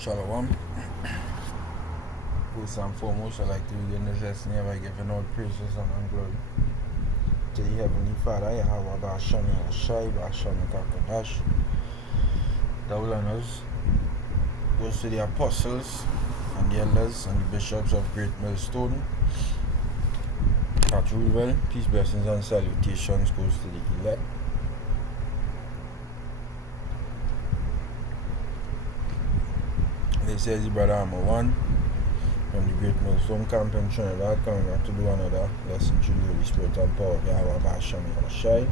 Shalom. First and foremost, I'd like to begin this lesson by giving all praises and glory to the Heavenly Father, Yahweh Ba'Shem Yahshai Ba'Shem Kakadash. Double honors goes to the apostles and the elders and the bishops of Great Millstone. At Rulewell, peace, blessings, and salutations goes to the elect. This is the brother Armor 1 from the Great Millstone Camp in Trinidad, coming back to do another lesson through the Holy Spirit and power of Yahweh Ba'Shem Yahshai.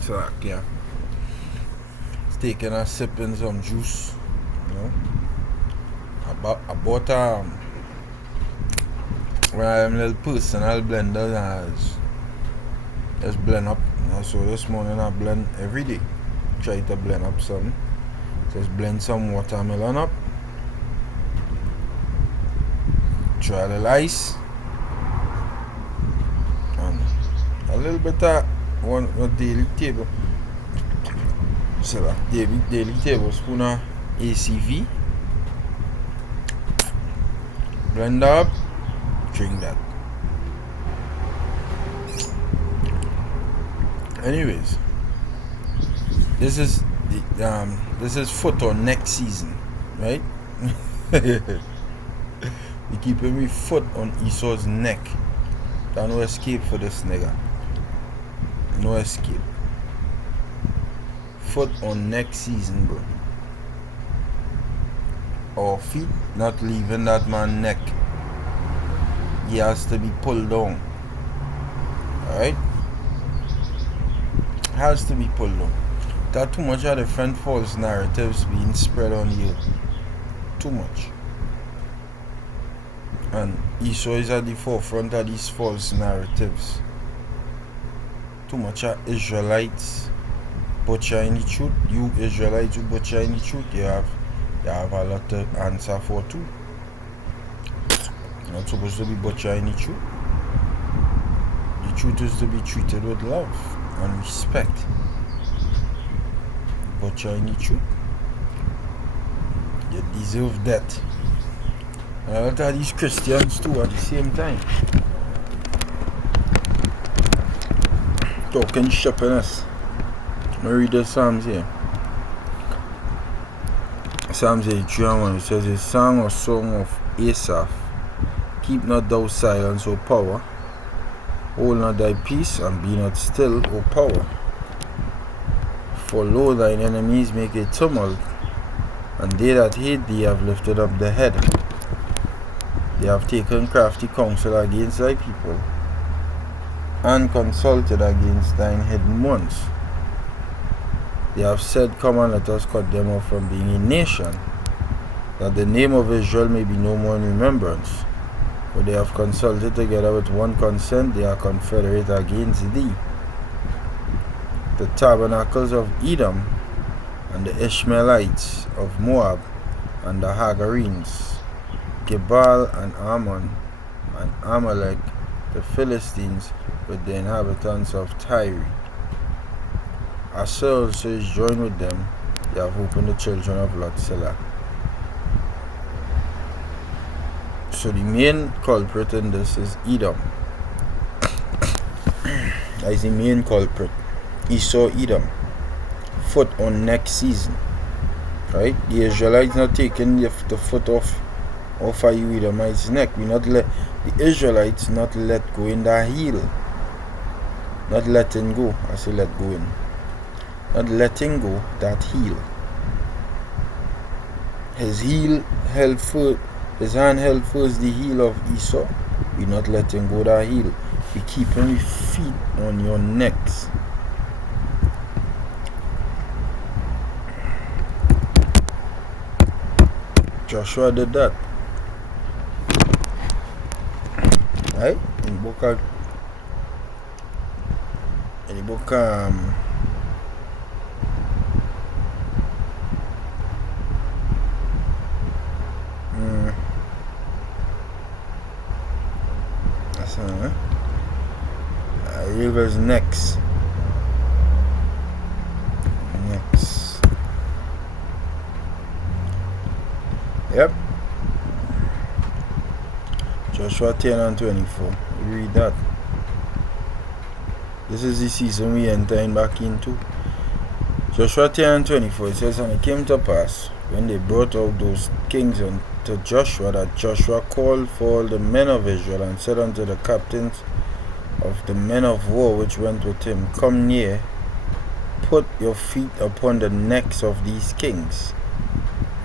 So, yeah, it's taking a sip in some juice, you know. I bought one of them little personal blenders and just blend up. You know, so this morning I blend every day. Try to blend up something. Just blend some watermelon up. Try a little ice. And a little bit of one daily table. So that daily tablespoon of ACV. Blend up. Drink that. Anyways, this is foot or neck season, right? We keeping me foot on Esau's neck. There's no escape for this nigga. No escape. Foot on neck season, bro. Our feet not leaving that man's neck. He has to be pulled down. Alright? Has to be pulled down. There are too much of different false narratives being spread on you. Too much. And Esau is at the forefront of these false narratives. Too much of Israelites butchering the truth. You Israelites who butchering the truth, you have a lot to answer for too. You're not supposed to be butchering the truth. The truth is to be treated with love and respect. Butchering the truth, you deserve that. And a lot of these Christians too at the same time talking shit on us. Let me read the Psalms here. Psalms 83:1, it says, a song or song of Asaph. Keep not thou silence, O power. Hold not thy peace, and be not still, O power. For lo, thine enemies make a tumult, and they that hate thee have lifted up the head. They have taken crafty counsel against thy people, and consulted against thine hidden ones. They have said, come and let us cut them off from being a nation, that the name of Israel may be no more in remembrance. For they have consulted together with one consent, they are confederate against thee. The tabernacles of Edom, and the Ishmaelites of Moab, and the Hagarenes, Gebal and Ammon, and Amalek, the Philistines, with the inhabitants of Tyre. Assur also is joined with them, they have opened the children of Lot Selah. So the main culprit in this is Edom. That is the main culprit. Esau, Edom. Foot on neck season. Right? The Israelites not taking the foot off of you Edomite's neck. We not let the Israelites not let go in that heel. Not letting go. I say let go in. Not letting go that heel. His heel held first. His hand held first the heel of Esau. We not letting go that heel. We keeping your feet on your necks. Joshua did that. Right? In the book He was next. Joshua 10 and 24. We read that. This is the season we entering back into. Joshua 10 and 24, it says, "And it came to pass, when they brought out those kings unto Joshua, that Joshua called for all the men of Israel, and said unto the captains of the men of war which went with him, Come near, put your feet upon the necks of these kings.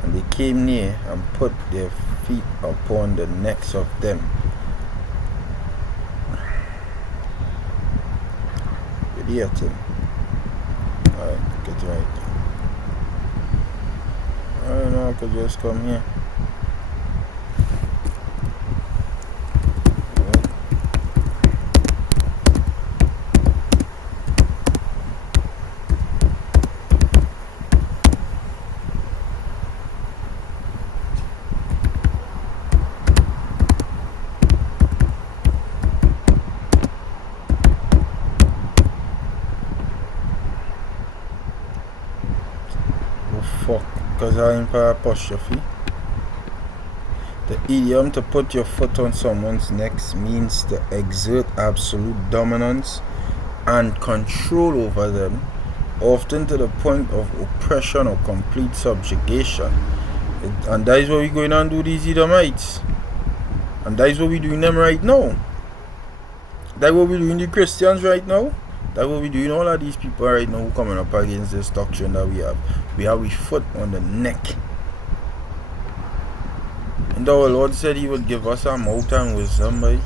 And they came near, and put their feet upon the necks of them." Idiot him. Alright, get right. I don't know, I could just come here. Fuck, because I'm per apostrophe. The idiom to put your foot on someone's neck means to exert absolute dominance and control over them, often to the point of oppression or complete subjugation. And that is what we're going on do these Edomites. And that is what we're doing them right now. That's what we're doing the Christians right now. That's what we're doing all of these people right now who coming up against this doctrine that we have. We have our foot on the neck. And our Lord said He would give us a mouth and wisdom, boy.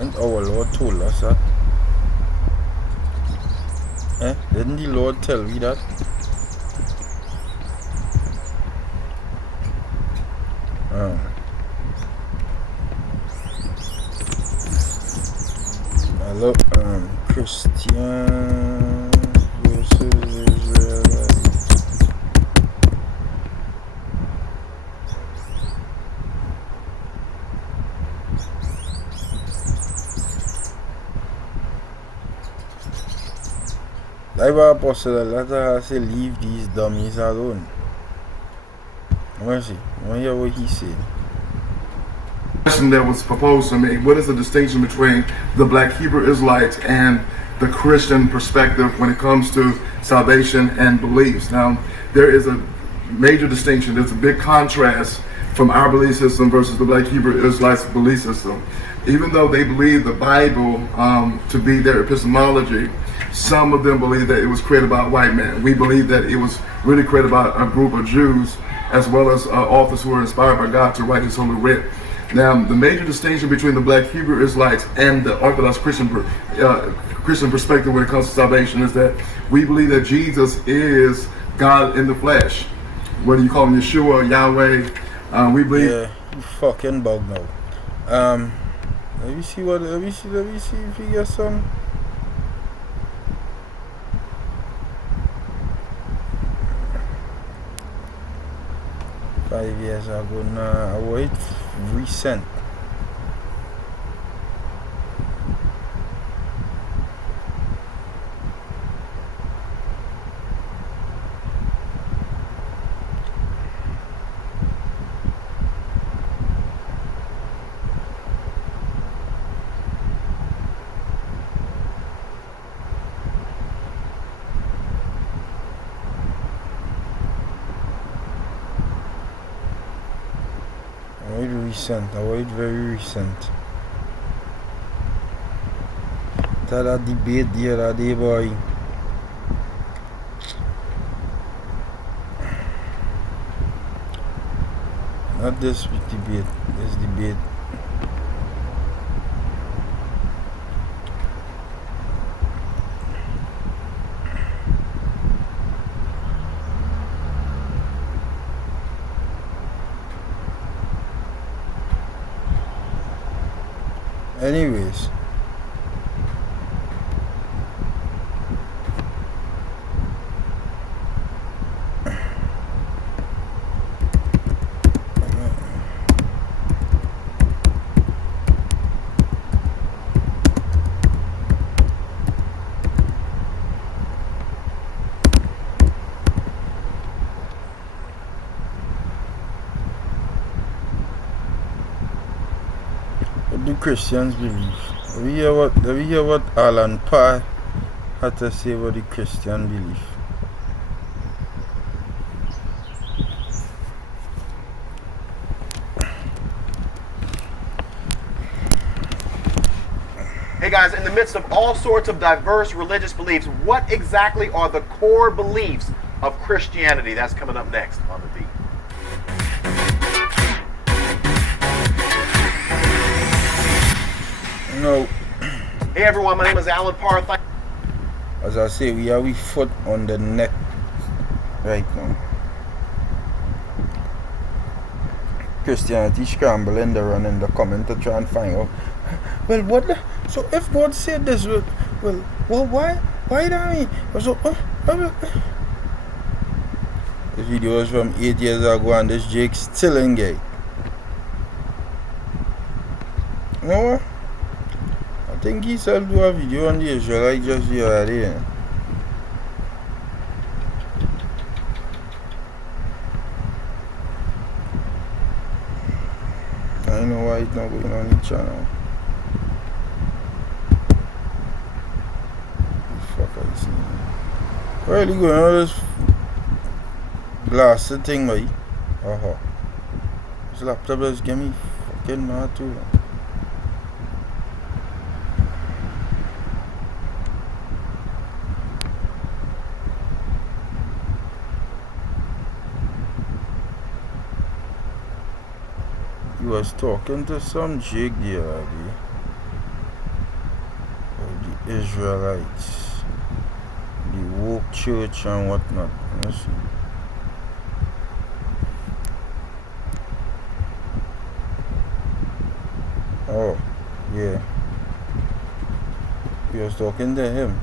And our Lord told us that. Didn't the Lord tell me that? Hello, Christian versus Israelites. Like what Apostle the letter has said, leave these dummies alone. Mercy, I want to hear what he said. Question that was proposed to me: what is the distinction between the Black Hebrew Israelites and the Christian perspective when it comes to salvation and beliefs? Now, there is a major distinction. There's a big contrast from our belief system versus the Black Hebrew Israelites belief system. Even though they believe the Bible to be their epistemology, some of them believe that it was created by a white man. We believe that it was really created by a group of Jews, as well as authors who were inspired by God to write His holy writ. Now, the major distinction between the Black Hebrew Israelites and the Orthodox Christian perspective when it comes to salvation is that we believe that Jesus is God in the flesh. Whether you call Him Yeshua, Yahweh, we believe. Yeah, you fucking bug now. Let me see if you get some. Five years ago, nah, I wait recent. Avoid very recent. That debate the other day, boy. Not this debate, this debate. Anyways, the Christians believe. Let me hear what Alan Parr had to say about the Christian belief. Hey guys, in the midst of all sorts of diverse religious beliefs, what exactly are the core beliefs of Christianity? That's coming up next on The Beat. No. Hey everyone, my name is Alan Parr. As I say, we have we foot on the neck right now. Christianity scrambling the run in the comment to try and find out. Well, what? So if God said this, well, why that mean? So, this video is from 8 years ago, and this Jake still engaged. You know what? I think he shall do a video on the Israelite just the other day. I don't know why it's not going on the channel. Fuck, I see. Where are you going on this glass thing, boy? This laptop just get me fucking mad too. He was talking to some jig the other day about the Israelites, the woke church and whatnot. Let's see. Oh, yeah. He was talking to him.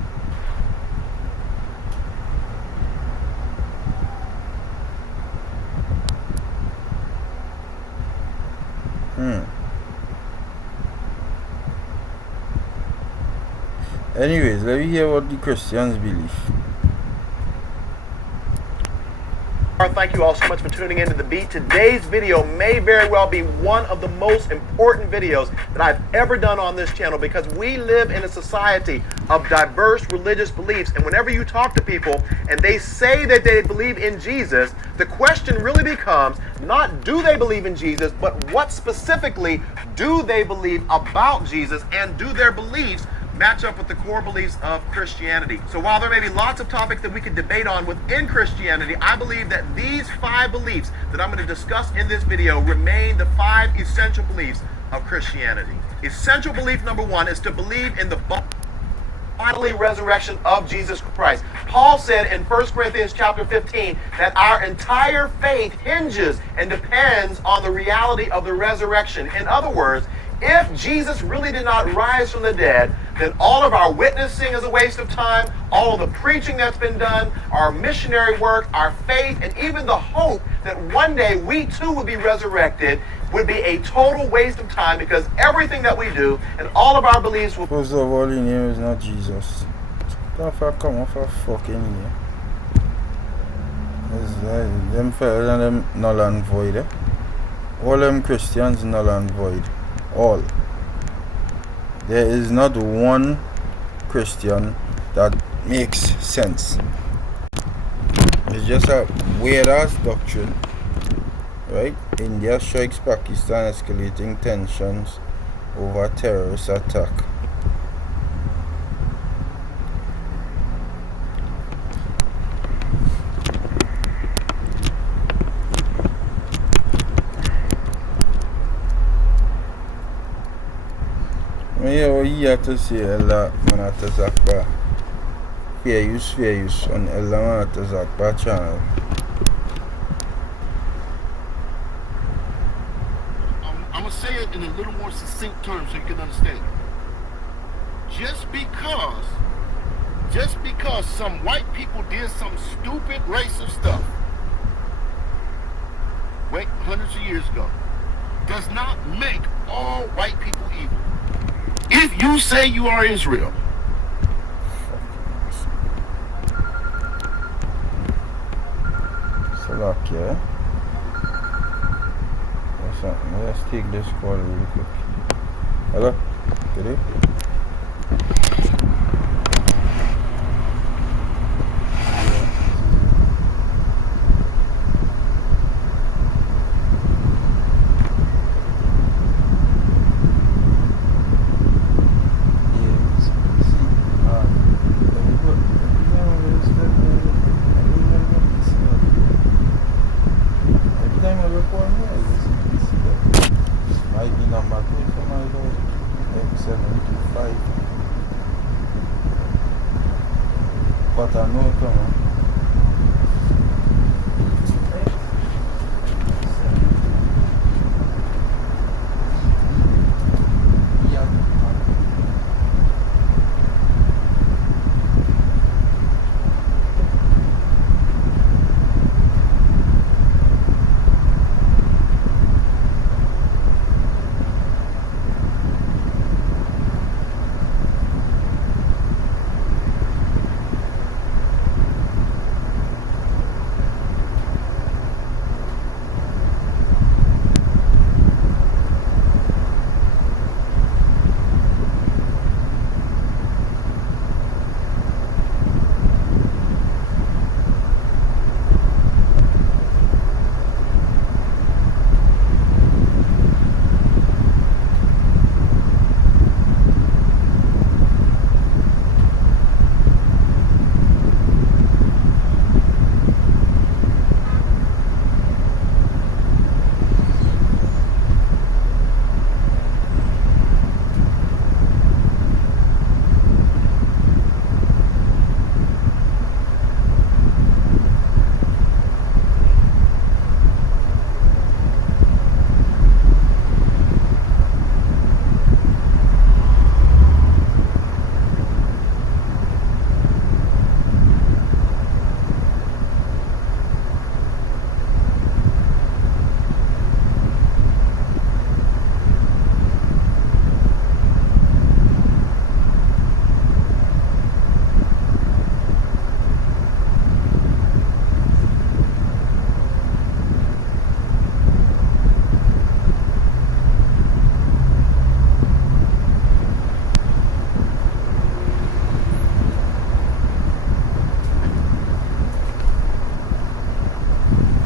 Anyways, let me hear what the Christians believe. Thank you all so much for tuning into The Beat. Today's video may very well be one of the most important videos that I've ever done on this channel, because we live in a society of diverse religious beliefs, and whenever you talk to people and they say that they believe in Jesus, the question really becomes not do they believe in Jesus, but what specifically do they believe about Jesus, and do their beliefs match up with the core beliefs of Christianity. So while there may be lots of topics that we can debate on within Christianity, I believe that these 5 beliefs that I'm going to discuss in this video remain the 5 essential beliefs of Christianity. Essential belief number 1 is to believe in the bodily resurrection of Jesus Christ. Paul said in 1 Corinthians chapter 15 that our entire faith hinges and depends on the reality of the resurrection. In other words, if Jesus really did not rise from the dead, then all of our witnessing is a waste of time, all of the preaching that's been done, our missionary work, our faith, and even the hope that one day we too will be resurrected would be a total waste of time, because everything that we do and all of our beliefs will... First of all, the name is not Jesus. Don't come off a fucking name. Them fellas and them null and void. All them Christians null and void. All. There is not one Christian that makes sense. It's just a weird ass doctrine, right? India strikes Pakistan, escalating tensions over terrorist attack. What you have to say, Ella Manata Zakba. Fair use on Ella Manata Zakba channel. I'm going to say it in a little more succinct terms so you can understand. Just because some white people did some stupid racist stuff, wait, hundreds of years ago, does not make all white people evil. If you say you are Israel, Slovakia. Let's take this call really quick. Hello? Good day? But I know it,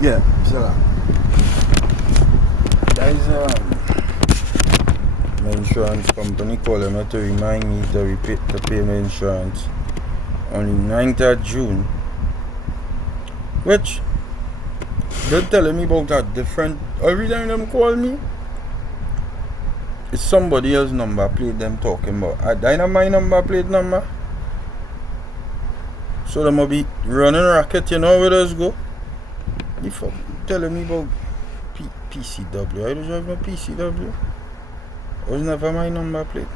yeah, so guys, my insurance company called me to remind me to pay my insurance on the 9th of June, which they're telling me about a different. Every time them call me, it's somebody else's number plate them talking about. I know my number plate number, so they must be running racket. You know where those go? If I'm telling me about PCW, I don't have no PCW. It was never my number plate.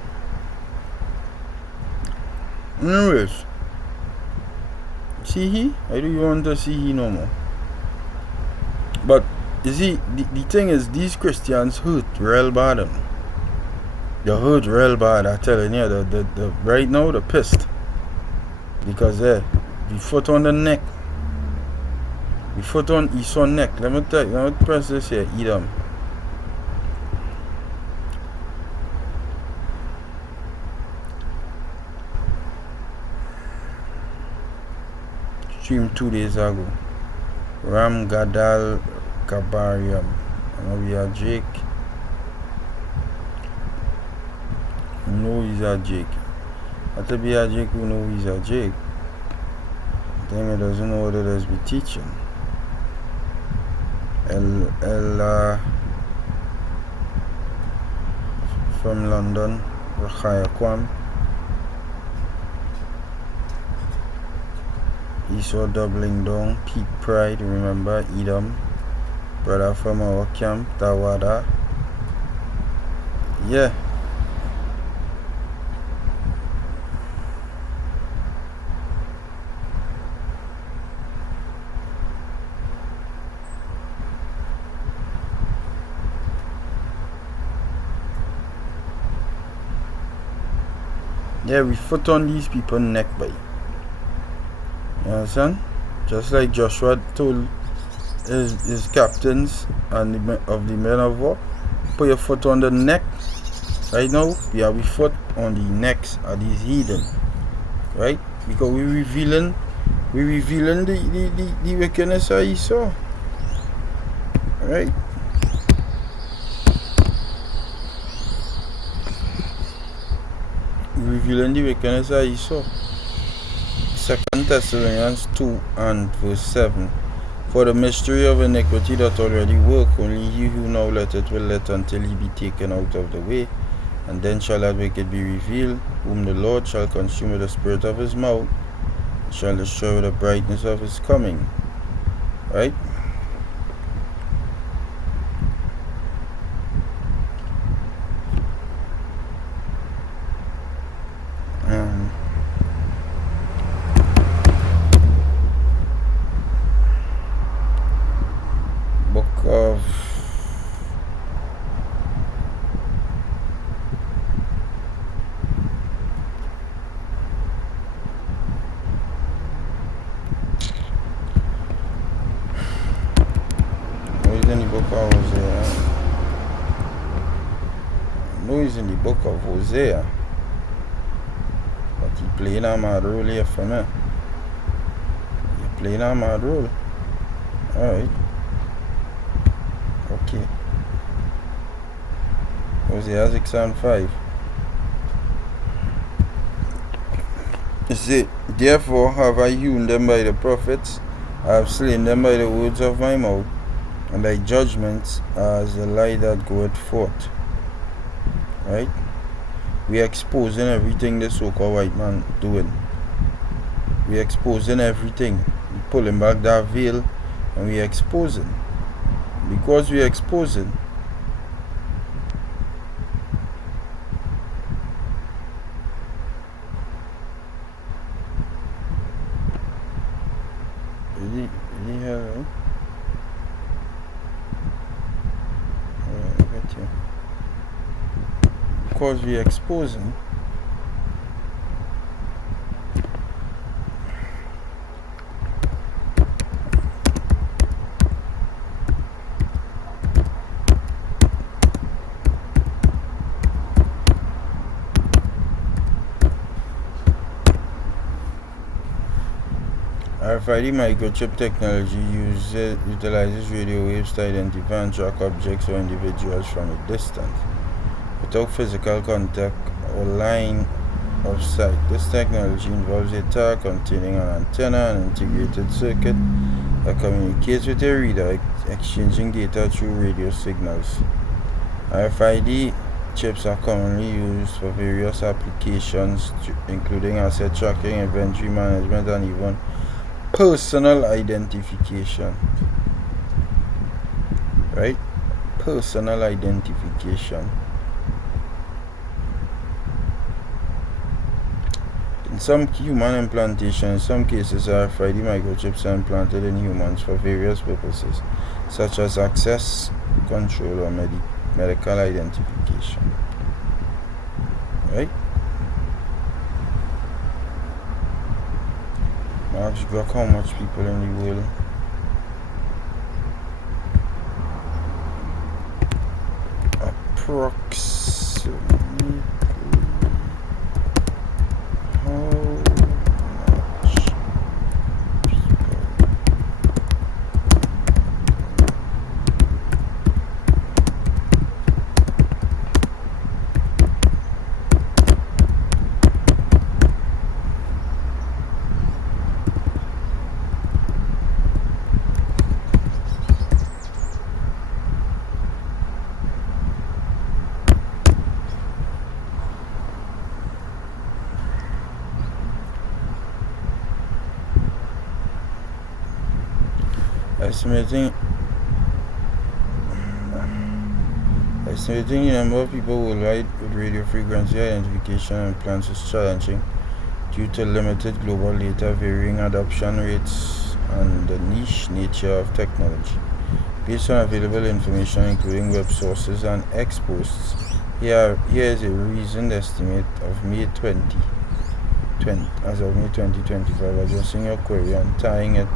Anyways, see he? I don't want to see he no more. But you see, the thing is, these Christians hurt real bad. They hurt real bad. I'm telling you, the right now they're pissed because the foot on the neck. The foot on his own neck. Let me tell you, let me press this here, Edom. Stream 2 days ago. Ram Gadal Kabarium. And we are Jake. You know he's a Jake. After be a Jake, we know he's a Jake. Then he doesn't know what it is be teaching. From London, Rachaya Kwam. Esau doubling down, Pete Pride, remember Edom, brother from our camp, Tawada. Yeah. Yeah, we foot on these people neck by. You understand? Just like Joshua told his captains and of the men of war, put your foot on the neck Right now, we have we foot on the necks of these heathen, right? Because we revealing the wickedness of Esau, right? Revealing the wickedness of Esau. 2 Thessalonians 2 and verse 7. For the mystery of iniquity that already work, only he who now letteth will let until he be taken out of the way. And then shall that wicked be revealed, whom the Lord shall consume with the spirit of his mouth, and shall destroy with the brightness of his coming. Right? Book of he's in the book of Hosea, but he playing a mad role here for me. He playing a mad role. Alright. Okay. Hosea 6 and 5. You see, therefore have I hewn them by the prophets, I have slain them by the words of my mouth, and thy judgments are as the light that goeth forth. Right? We are exposing everything the so-called white man doing. We are exposing everything. We pulling back that veil and we are exposing. Because we are exposing, because we are exposing, RFID microchip technology utilizes radio waves to identify and track objects or individuals from a distance without physical contact or line of sight. This technology involves a tower containing an antenna and integrated circuit that communicates with a reader, exchanging data through radio signals. RFID chips are commonly used for various applications, including asset tracking, inventory management, and even personal identification. Right? Personal identification. In some human implantation, in some cases, RFID microchips are implanted in humans for various purposes, such as access control or medical identification. Right? Ask Grok how much people in the world. Approximately how much people. Estimating the number of people worldwide with radio frequency identification implants is challenging due to limited global data, varying adoption rates, and the niche nature of technology. Based on available information, including web sources and ex-posts, here is a reasoned estimate of May 2020, as of May 2025, adjusting your query and tying it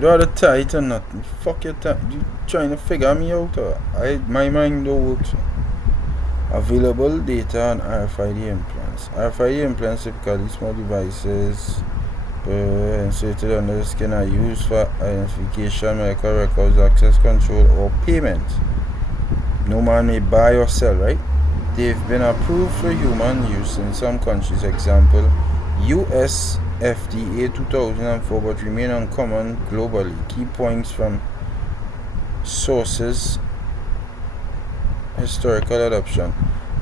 You rather tight or not? Fuck your time. You trying to figure me out? Or my mind don't work. So. Available data on RFID implants. RFID implants typically small devices inserted under the skin are used for identification, medical records, access control, or payments. No man may buy or sell, right? They've been approved for human use in some countries, example US FDA 2004, but remain uncommon globally. Key points from sources: historical adoption.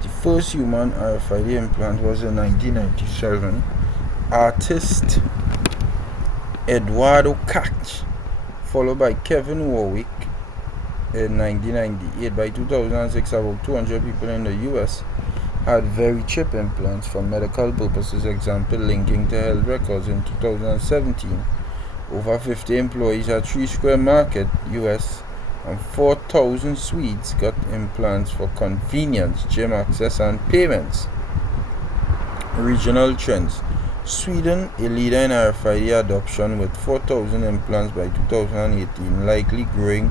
The first human RFID implant was in 1997. Artist Eduardo Kach, followed by Kevin Warwick in 1998. By 2006, about 200 people in the US had very chip implants for medical purposes, example linking to health records. In 2017, over 50 employees at 3 Square Market, US, and 4,000 Swedes got implants for convenience, gym access, and payments. Regional trends. Sweden, a leader in RFID adoption with 4,000 implants by 2018, likely growing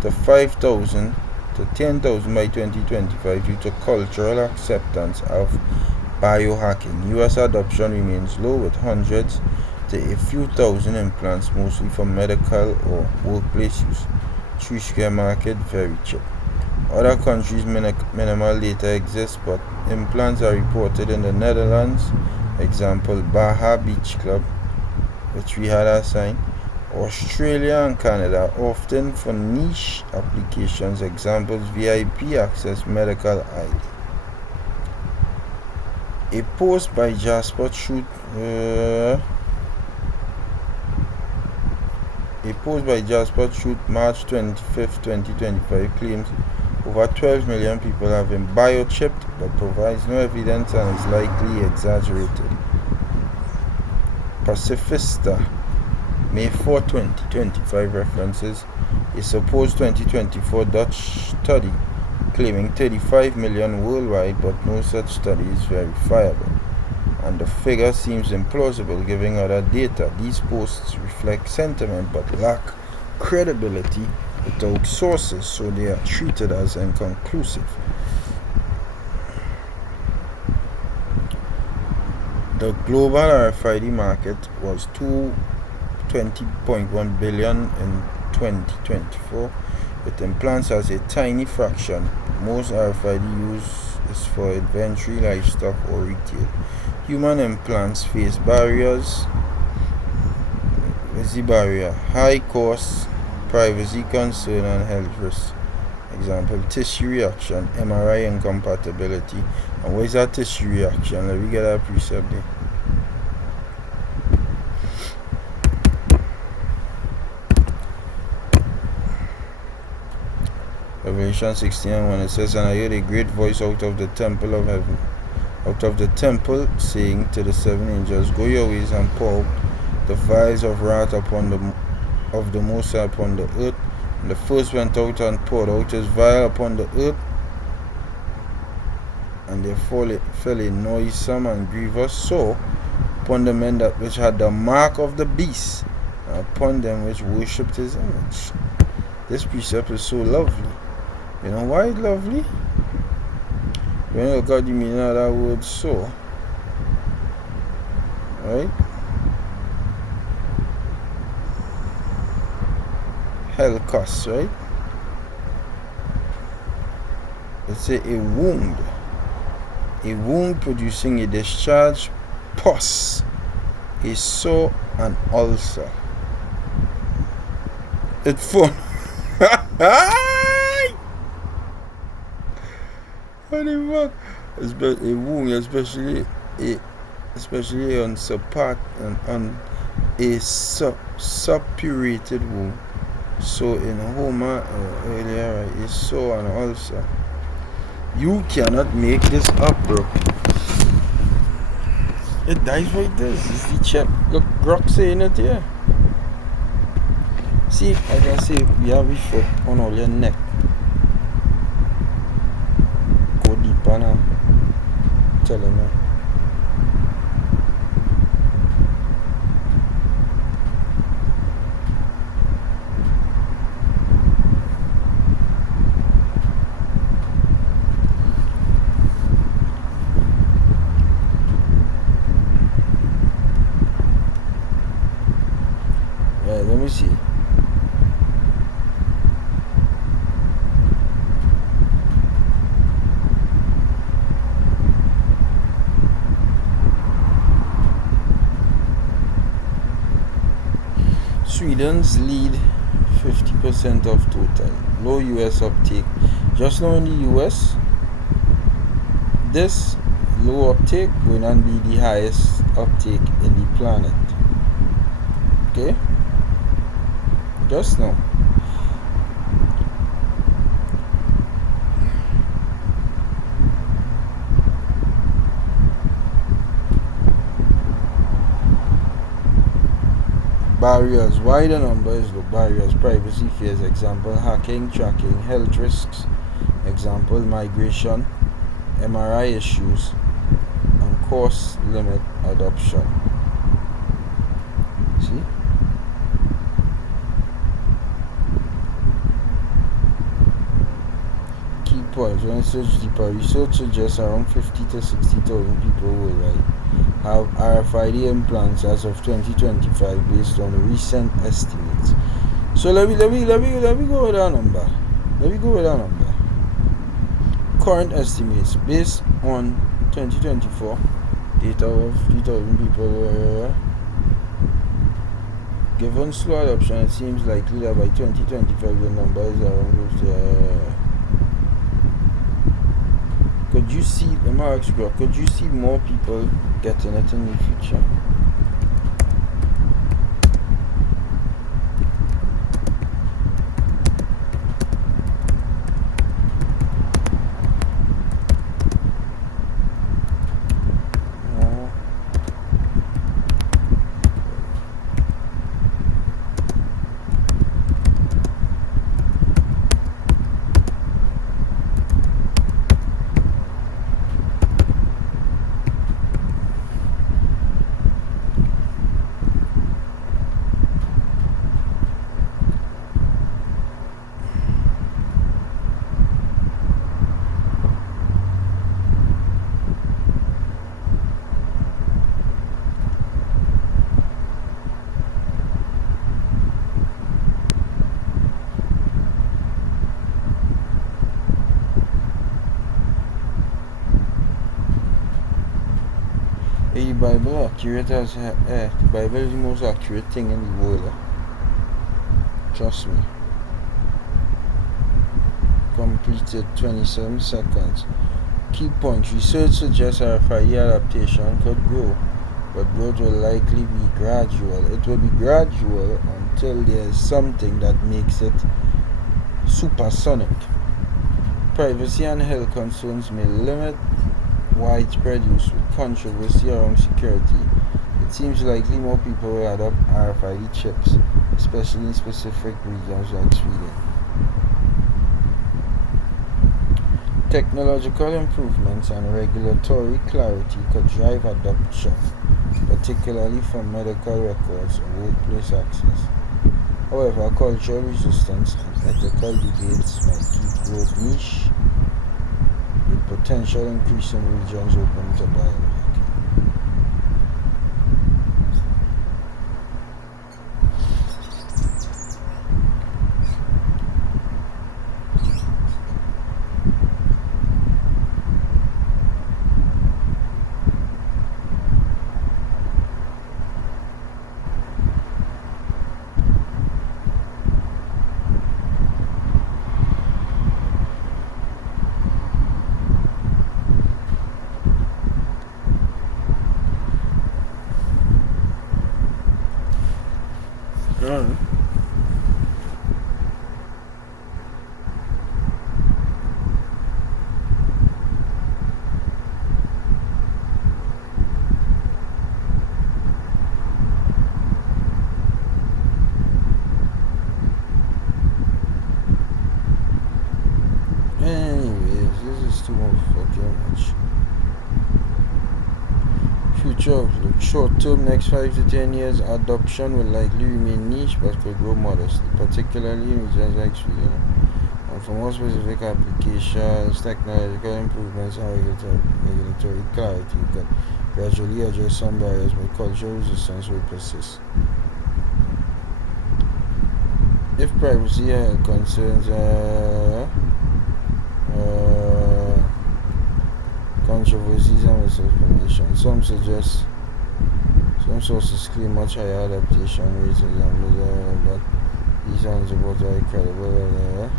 to 5,000 to 10,000 by 2025 due to cultural acceptance of biohacking. US adoption remains low with hundreds to a few thousand implants, mostly for medical or workplace use. 3 Square Market, very cheap. Other countries, minimal data exists, but implants are reported in the Netherlands, example Baja Beach Club, which we had assigned. Australia and Canada, often for niche applications, examples VIP access, medical ID. A post by Jasper Shoot March 25th, 2025 claims over 12 million people have been biochipped, but provides no evidence and is likely exaggerated. Pacifista, May 4, 2025 references a supposed 2024 Dutch study claiming 35 million worldwide, but no such study is verifiable, and the figure seems implausible given other data. These posts reflect sentiment but lack credibility without sources, so they are treated as inconclusive. The global RFID market was 20.1 billion in 2024, with implants as a tiny fraction. Most RFID use is for inventory, livestock, or retail. Human implants face barriers. What's the barrier? High cost, privacy concern, and health risks. Example, tissue reaction, MRI incompatibility. And what is that tissue reaction? Let me get that precept there. Revelation 16:1, it says, "And I heard a great voice out of the temple of heaven, out of the temple, saying to the 7 angels, Go your ways and pour out the vials of wrath upon the Most High upon the earth. And the first went out and poured out his vial upon the earth, and there fell a noisome and grievous sore upon the men that which had the mark of the beast, and upon them which worshipped his image." This precept is so lovely. You know why it's lovely? When you look at the meaning of that word "sore," right? Helkos, right? Let's say a wound producing a discharge, pus, a sore, an ulcer. It's fun. What the fuck? A wound, especially on a suppurated wound. So in Homer earlier, right, is so an ulcer. You cannot make this up, bro. It dies right there. It's the chap. Look, Grok saying it here. See, as I say, we have a foot on all your neck. Go deeper now. Tell him now. Sweden's lead 50% of total. Low US uptake. Just now in the US, this low uptake will not be the highest uptake in the planet. Okay? Just now. Barriers. Why the number is low? Barriers. Privacy fears. Example, hacking, tracking, health risks. Example, migration, MRI issues, and cost limit adoption. See? Key points. When I search deeper, research suggests around 50 to 60,000 people worldwide have RFID implants as of 2025 based on recent estimates. So let me go with that number. Current estimates based on 2024 data of 3,000 people. Given slow adoption, it seems likely that by 2025 the number is around 50. Could you see, let me ask you, could you see more people getting it in the future? The Bible accurate as the Bible is the most accurate thing in the world. Trust me. Completed 27 seconds. Key points. Research suggests RFID adaptation could grow, but growth will likely be gradual. It will be gradual until there is something that makes it supersonic. Privacy and health concerns may limit widespread use with controversy around security. It seems likely more people will adopt RFID chips, especially in specific regions like Sweden. Technological improvements and regulatory clarity could drive adoption, particularly for medical records or workplace access. However, cultural resistance and ethical debates might keep growth niche, with potential increase in regions open to biohacking. Short term, next 5 to 10 years, adoption will likely remain niche but could grow modestly, particularly in regions like Sweden. And for more specific applications, technological improvements and regulatory clarity could gradually address some barriers, but cultural resistance will persist. If privacy concerns controversies and misinformation, some suggest Some sources claim much higher adaptation rates but these sounds about are incredible.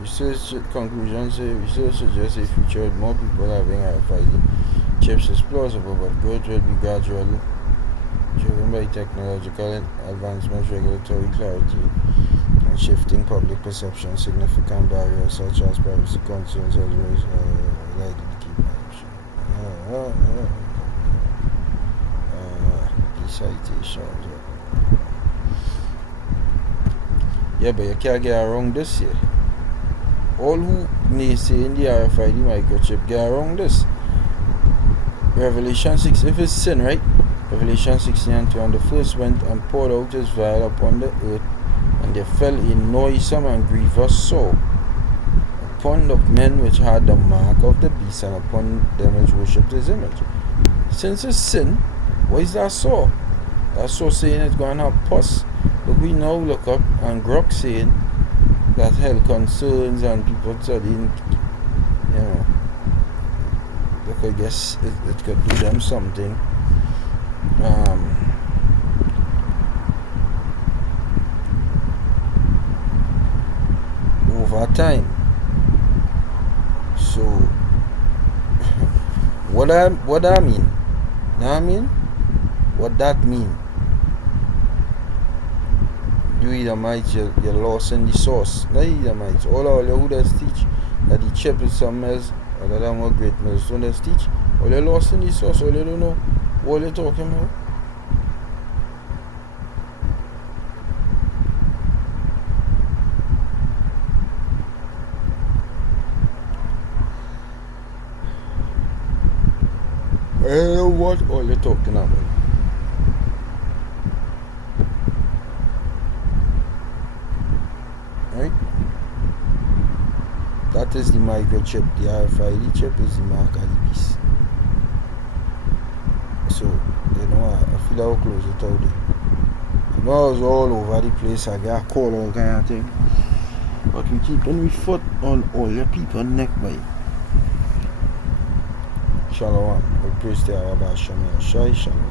Research conclusions say research suggests a future with more people having RFID chips is plausible, but growth will be gradual, driven by technological advancements, regulatory clarity, and shifting public perception. Significant barriers such as privacy concerns as well as likely to keep adoption. These citations. Yeah, but you can't get around this here. All who naysay in the RFID microchip get around this. Revelation 6, if it's sin, right? Revelation 16 and 2, and the first went and poured out his vial upon the earth, and there fell a noisome and grievous sore upon the men which had the mark of the beast, and upon them which worshipped his image. Since it's sin, what is that sore? That sore saying it's going to have pus. But we now look up and Grok saying that health concerns and people studying, look, I guess it could do them something. Over time. So what I mean? You know what I mean? What that mean? You Edomites, you're lost in the source. Not Edomites. All our Yahudas teach that the chip is some else other than what great millstones teach. All you're lost in the source. All you don't know what you're talking about. I don't know what all you're talking about. Right? That is the microchip. The RFID chip is the mark of the beast. So, I feel how close it out there. I was all over the place. I got a call, all kind of thing. But we keeping we foot on all your people neck by. Shalom. We praise the Abba Shalom. Shalom.